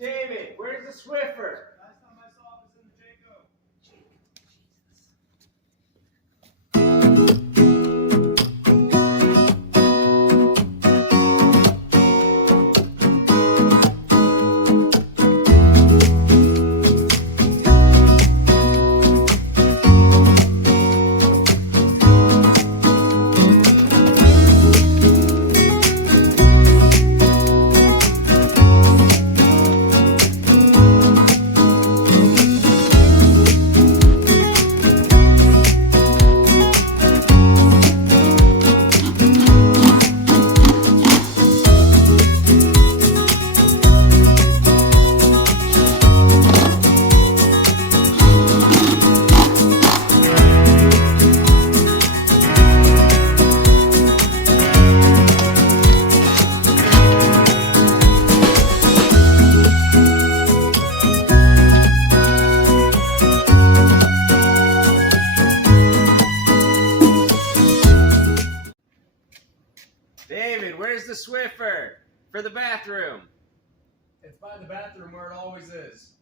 David, where's the Swiffer? Last time I saw it was in the Jaco. David, where's the Swiffer? For the bathroom. It's by the bathroom where it always is.